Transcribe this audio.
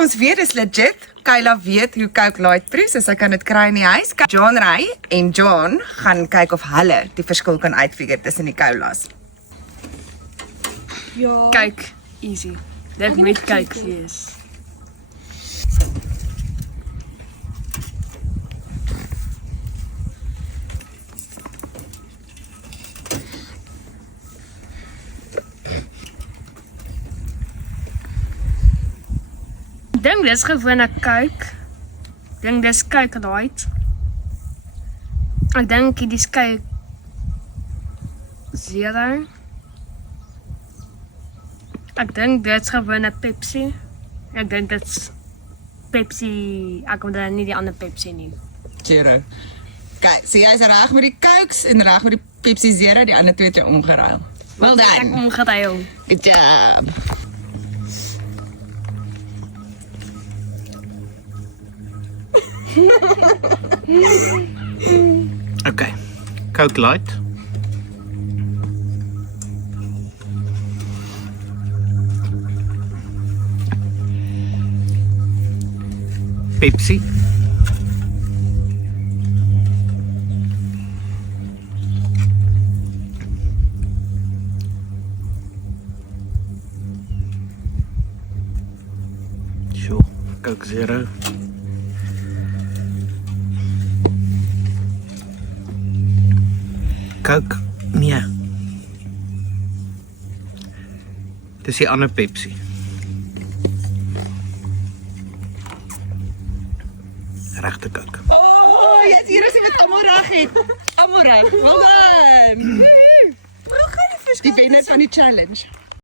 Ons weet dis legit. Kayla weet hoe Coke Light proe, so sy kan dit kry in die huis. John ry en John gaan kyk of hulle die verskil kan uitfigure tussen die colas. Ja. Kyk, easy. Dit moet kyk wees. Ek dink dis gewoon 'n Coke. Ek dink dis Coke Light. Ek dink dis Coke Zero. Ek dink dit's gewoon 'n Pepsi. Ek dink dit's Pepsi. Ek onthou nie die ander Pepsi nie. Zero. Kyk, so jy's reg met die Cokes en reg met die Pepsi Zero, die ander twee het jy omgeruil. Well Ek done. omgeruil. Good job. Okay, Coke Light. Pepsi. Sure, Coke Zero. Coke? Nee. Dis die ander Pepsi. Regte Coke. Oh, yes, hier is iemand almal reg het. Almal reg. Well done. Hoe gaan die verskil? Die wenner van die challenge.